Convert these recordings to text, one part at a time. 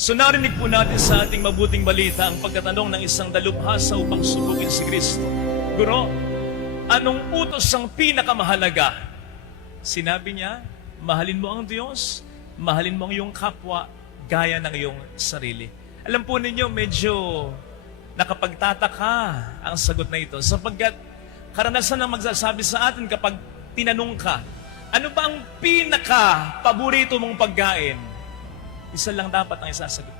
So narinig po natin sa ating mabuting balita ang pagkatanong ng isang dalubhasa upang subukin si Kristo. Guro, anong utos ang pinakamahalaga? Sinabi niya, mahalin mo ang Diyos, mahalin mo ang iyong kapwa, gaya ng iyong sarili. Alam po ninyo, medyo nakapagtataka ang sagot na ito sapagkat karanasan ang magsasabi sa atin kapag tinanong ka, ano ba ang pinaka-paborito mong pagkain? Isa lang dapat ang isasagot.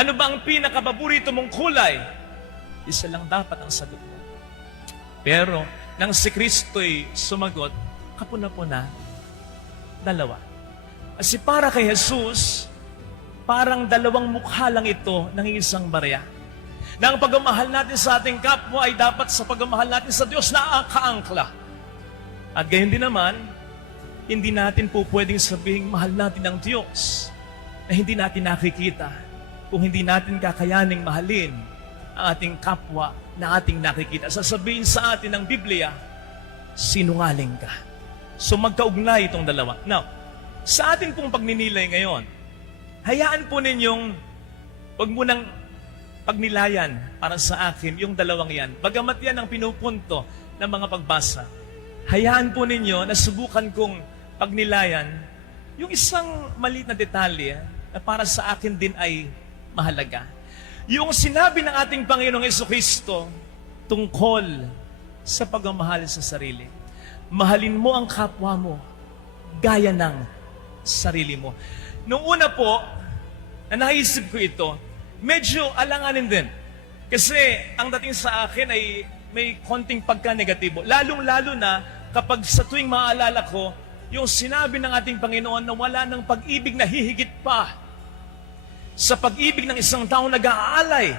Ano ba ang pinaka-paborito mong kulay? Isa lang dapat ang sagot mo. Pero, nang si Kristo'y sumagot, kapuna-puna, dalawa. Kasi para kay Jesus, parang dalawang mukha lang ito ng isang barya. Na ang pagmamahal natin sa ating kapwa ay dapat sa pagmamahal natin sa Diyos na kaangkla. At gayon din naman, hindi natin po pwedeng sabihing mahal natin ang Diyos na hindi natin nakikita kung hindi natin kakayaning mahalin ang ating kapwa na ating nakikita. Sasabihin sa atin ng Biblia, sinungaling ka. So magkaugnay itong dalawa. Now, sa ating pong pagninilay ngayon, hayaan po ninyong wag mo nang pagnilayan para sa akin yung dalawang yan. Bagamat yan ang pinupunto ng mga pagbasa, hayaan po ninyo na subukan kong pagnilayan yung isang maliit na detalye na para sa akin din ay mahalaga. Yung sinabi ng ating Panginoong Jesucristo tungkol sa pagmamahal sa sarili. Mahalin mo ang kapwa mo gaya ng sarili mo. Noong una po, na naisip ko ito, medyo alanganin din. Kasi ang dating sa akin ay may konting pagka-negatibo. Lalong-lalo na kapag sa tuwing maaalala ko, yung sinabi ng ating Panginoon na wala ng pag-ibig na hihigit pa sa pag-ibig ng isang taong nag-aalay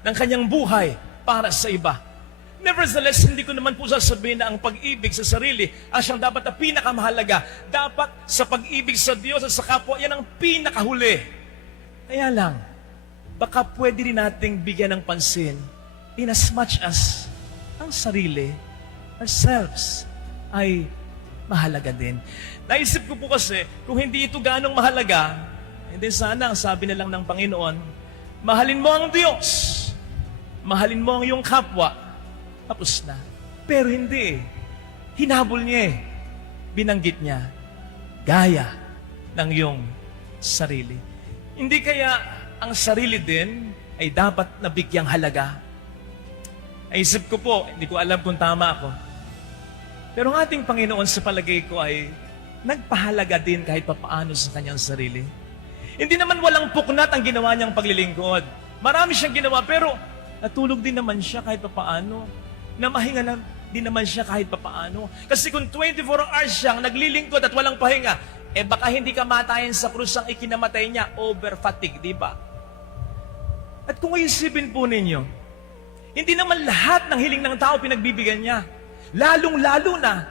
ng kanyang buhay para sa iba. Nevertheless, hindi ko naman po sasabihin na ang pag-ibig sa sarili ang siyang dapat na pinakamahalaga. Dapat sa pag-ibig sa Diyos at sa kapwa, yan ang pinakahuli. Kaya lang, baka pwede rin nating bigyan ng pansin in as much as ang sarili, ourselves, ay mahalaga din. Naisip ko po kasi, kung hindi ito ganong mahalaga, hindi sana ang sabi na lang ng Panginoon, mahalin mo ang Diyos, mahalin mo ang iyong kapwa, tapos na. Pero hindi. Hinabol niya binanggit niya, gaya ng iyong sarili. Hindi kaya ang sarili din ay dapat nabigyang halaga? Naisip ko po, hindi ko alam kung tama ako. Pero ang ating Panginoon sa palagay ko ay nagpahalaga din kahit papaano sa kanyang sarili. Hindi naman walang puknat ang ginawa niyang paglilingkod. Marami siyang ginawa, pero natulog din naman siya kahit papaano. Namahinga na din naman siya kahit papaano. Kasi kung 24 hours siyang naglilingkod at walang pahinga, baka hindi kamatayan sa krus ang ikinamatay niya, over fatigue, di ba? At kung isipin po ninyo, hindi naman lahat ng hiling ng tao pinagbibigyan niya. Lalong-lalo na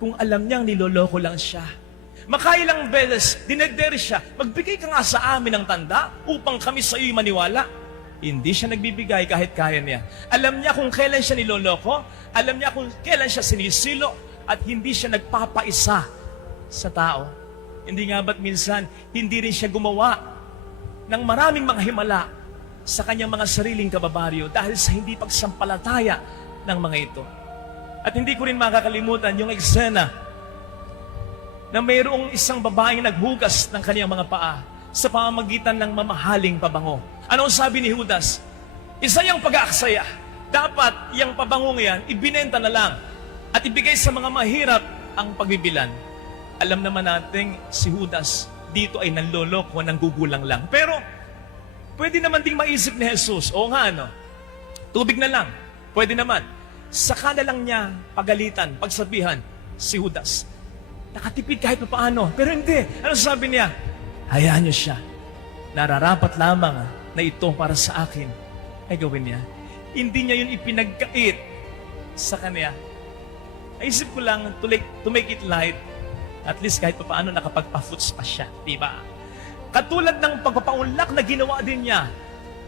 kung alam niyang niloloko lang siya. Makailang beses, dinagder siya, magbigay ka nga sa amin ng tanda upang kami sa iyo'y maniwala. Hindi siya nagbibigay kahit kaya niya. Alam niya kung kailan siya niloloko, alam niya kung kailan siya sinisilo, at hindi siya nagpapaisa sa tao. Hindi nga ba't minsan, hindi rin siya gumawa ng maraming mga himala sa kanyang mga sariling kababaryo dahil sa hindi pagsampalataya ng mga ito. At hindi ko rin makakalimutan yung eksena na mayroong isang babaeng naghugas ng kanyang mga paa sa pamamagitan ng mamahaling pabango. Ano ang sabi ni Judas? Isa yung pag-aaksaya. Dapat yung pabangong yan, ibinenta na lang at ibigay sa mga mahirap ang pagbibilan. Alam naman natin, si Judas dito ay nanloloko, nanggugulang lang. Pero, pwede naman ding maisip ni Jesus, o nga ano, tubig na lang, pwede naman. Saka na lang niya pagalitan, pagsabihan, si Judas. Nakatipid kahit pa paano. Pero hindi. Ano sabi niya? Hayaan niyo siya. Nararapat lamang na ito para sa akin ay gawin niya. Hindi niya yun ipinagkait sa kanya. Naisip ko lang, to make it light, at least kahit pa paano nakapagpa-foots pa siya. Diba? Katulad ng pagpapaunlak na ginawa din niya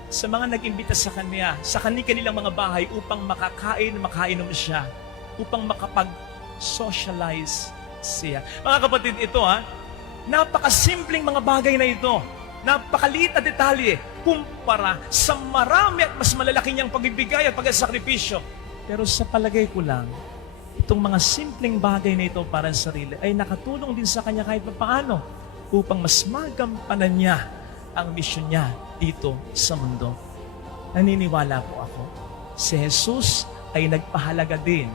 sa mga nag-imbita sa kanya, sa kanilang mga bahay upang makainom siya, upang makapag-socialize siya. Mga kapatid, ito napakasimpleng mga bagay na ito napakaliit na detalye kumpara sa marami at mas malalaki niyang pagbibigay at pagsasakripisyo. Pero sa palagay ko lang, itong mga simpleng bagay na ito para sa sarili ay nakatulong din sa kanya kahit paano upang mas magampanan niya ang misyon niya dito sa mundo. Naniniwala po ako, si Jesus ay nagpahalaga din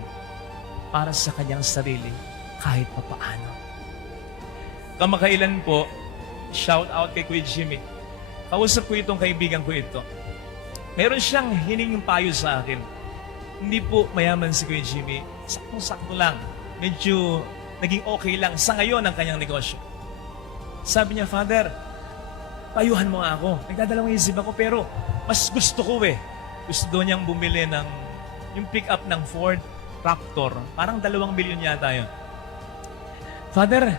para sa kanyang sarili kahit paano. Kamakailan po, shout out kay Kuya Jimmy. Kausap ko itong kaibigan ko ito. Meron siyang hininging payo sa akin. Hindi po mayaman si Kuya Jimmy. Sakto-sakto lang. Medyo naging okay lang sa ngayon ang kanyang negosyo. Sabi niya, Father, payuhan mo nga ako. Nagdadalawang isip ako pero mas gusto ko eh. Gusto doon niyang bumili ng yung pick-up ng Ford Raptor. Parang 2 milyon yata yun. Father,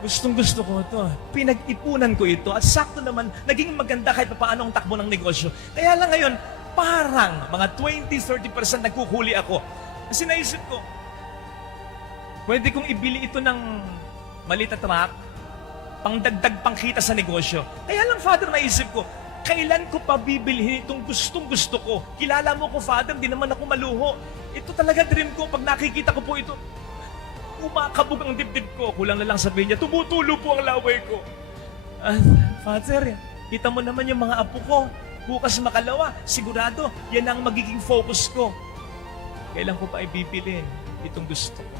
gustong-gusto ko ito. Pinag-ipunan ko ito at sakto naman, naging maganda kahit paano ang takbo ng negosyo. Kaya lang ngayon, parang mga 20-30% nagkuhuli ako. Kasi naisip ko, pwede kong ibili ito ng maliit na truck, pangdagdag pangkita sa negosyo. Kaya lang, Father, naisip ko, kailan ko pa bibilhin itong gustong-gusto ko? Kilala mo ko, Father, di naman ako maluho. Ito talaga dream ko. Pag nakikita ko po ito, umakabog ang dibdib ko. Kulang na lang sabihin niya, tumutulo po ang laway ko. Father, kita mo naman yung mga apo ko. Bukas makalawa, sigurado, yan ang magiging focus ko. Kailan ko pa ibibilin itong gusto ko?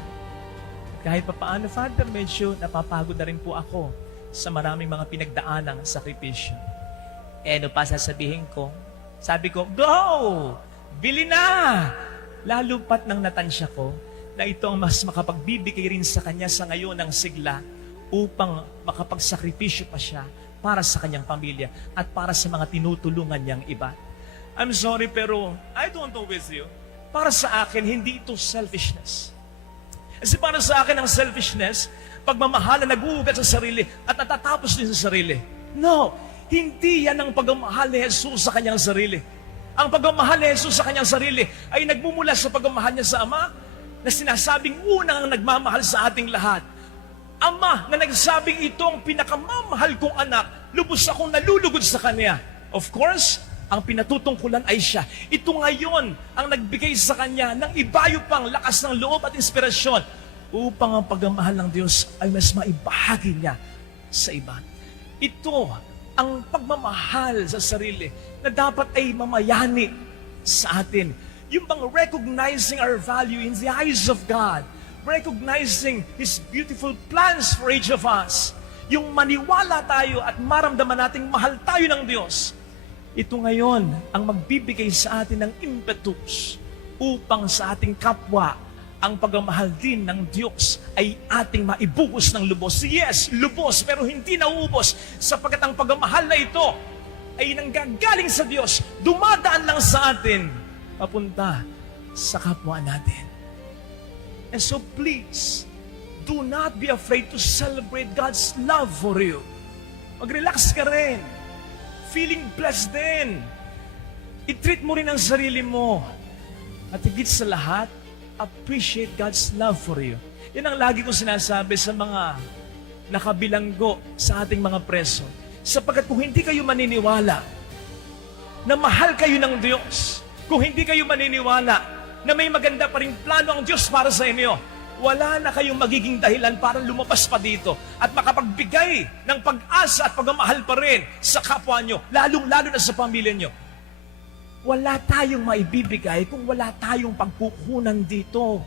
Kahit pa paano, Father, medyo napapagod na rin po ako sa maraming mga pinagdaanang sakripisyo. Ano pa sasabihin ko? Sabi ko, go! Bili na! Lalo pat nang natansya ko na ito ang mas makapagbibigay rin sa kanya sa ngayon ng sigla upang makapagsakripisyo pa siya para sa kanyang pamilya at para sa mga tinutulungan niyang iba. I'm sorry pero I don't know with you. Para sa akin, hindi ito selfishness. Kasi para sa akin, ang selfishness, pagmamahal na nag-uugat sa sarili at natatapos din sa sarili. No, hindi yan ang pagmamahal ni Jesus sa kanyang sarili. Ang pagmamahal ni Jesus sa kanyang sarili ay nagmumula sa pagmamahal niya sa Ama na sinasabing unang ang nagmamahal sa ating lahat. Ama na nagsabing itong pinakamamahal kong anak, lubos akong nalulugod sa Kanya. Of course, ang pinatutungkulan ay siya. Ito ngayon ang nagbigay sa Kanya ng ibayo pang lakas ng loob at inspirasyon upang ang pagmamahal ng Diyos ay mas maibahagi niya sa iba. Ito ang pagmamahal sa sarili na dapat ay mamayani sa atin. Yung bang recognizing our value in the eyes of God, recognizing His beautiful plans for each of us. Yung maniwala tayo at maramdaman nating mahal tayo ng Diyos. Ito ngayon ang magbibigay sa atin ng impetus upang sa ating kapwa ang pagmamahal din ng Diyos ay ating maibuhos ng lubos. Yes, lubos, pero hindi nauubos sapagkat ang pagmamahal na ito ay nanggagaling sa Diyos, dumadaan lang sa atin, papunta sa kapwa natin. And so please, do not be afraid to celebrate God's love for you. Mag-relax ka rin. Feeling blessed din. I-treat mo rin ang sarili mo. At higit sa lahat, appreciate God's love for you. Yan ang lagi kong sinasabi sa mga nakabilanggo sa ating mga preso. Sapagkat kung hindi kayo maniniwala na mahal kayo ng Diyos, kung hindi kayo maniniwala na may maganda pa ring plano ang Diyos para sa inyo, wala na kayong magiging dahilan para lumabas pa dito at makapagbigay ng pag-asa at pagmamahal pa rin sa kapwa nyo, lalong-lalo na sa pamilya nyo. Wala tayong maibibigay kung wala tayong pagkukunan dito.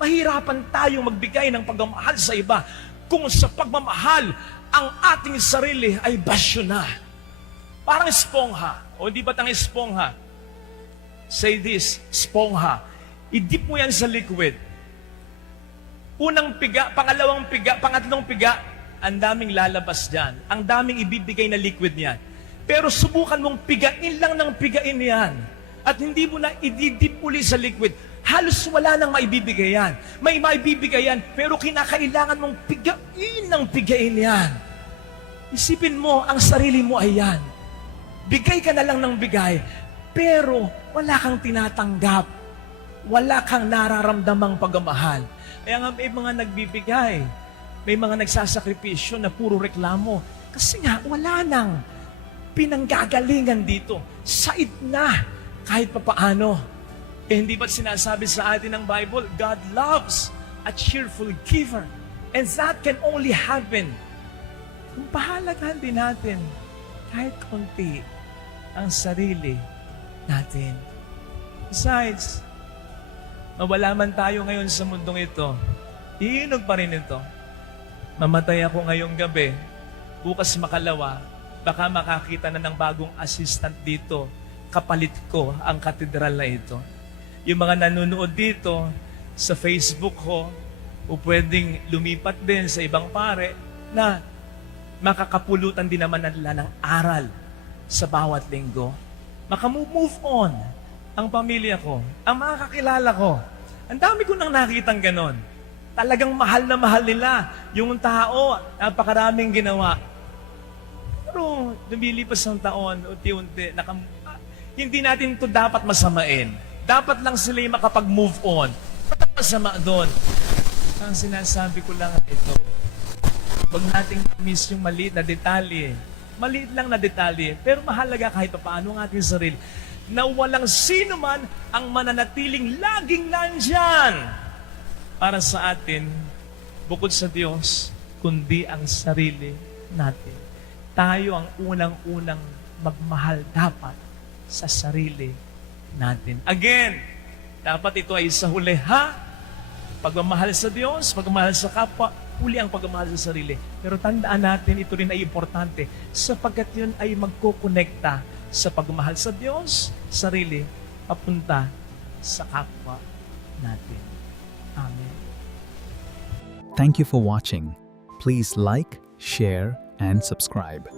Mahirapan tayong magbigay ng pagmamahal sa iba kung sa pagmamahal ang ating sarili ay basyo na. Parang espongha. O di ba't ang espongha? Say this, espongha. I-dip mo yan sa liquid. Unang piga, pangalawang piga, pangatlong piga, ang daming lalabas dyan. Ang daming ibibigay na liquid niyan. Pero subukan mong pigain lang ng pigain yan. At hindi mo na ididip uli sa liquid. Halos wala nang maibibigay yan. May maibibigay yan, pero kinakailangan mong pigain ng pigain yan. Isipin mo, ang sarili mo ay yan. Bigay ka na lang ng bigay, pero wala kang tinatanggap. Wala kang nararamdamang pagmamahal. Kaya nga may mga nagbibigay, may mga nagsasakripisyo na puro reklamo. Kasi nga, wala nang pinanggagalingan dito. Said na kahit papaano. Eh, hindi ba't sinasabi sa atin ng Bible, God loves a cheerful giver. And that can only happen kung pahalagahan din natin kahit konti ang sarili natin. Besides, mawala man tayo ngayon sa mundong ito, iinog pa rin ito. Mamatay ako ngayong gabi, bukas makalawa, baka makakita na ng bagong assistant dito, kapalit ko ang katedral na ito. Yung mga nanonood dito sa Facebook ko, o pwedeng lumipat din sa ibang pare na makakapulutan din naman nila ng aral sa bawat linggo. Makamove on ang pamilya ko, ang mga kakilala ko. Ang dami ko nang nakitang ganon. Talagang mahal na mahal nila yung tao, napakaraming ginawa. Pero lumilipas ang taon, unti-unti, hindi natin ito dapat masamain. Dapat lang sila yung makapag-move on. Walang masama doon. Ang sinasabi ko lang ito, huwag nating miss yung maliit na detalye. Maliit lang na detalye, pero mahalaga kahit paano ang ating sarili na walang sino man ang mananatiling laging nandyan para sa atin, bukod sa Diyos, kundi ang sarili natin. Tayo ang unang-unang magmahal dapat sa sarili natin. Again, dapat ito ay sa huli, ha? Pagmamahal sa Diyos, pagmamahal sa kapwa, huli ang pagmamahal sa sarili. Pero tandaan natin, ito rin ay importante sapagkat yun ay magkukonekta sa pagmamahal sa Diyos, sarili, papunta sa kapwa natin. Amen. Thank you for watching. Please like, share, and subscribe.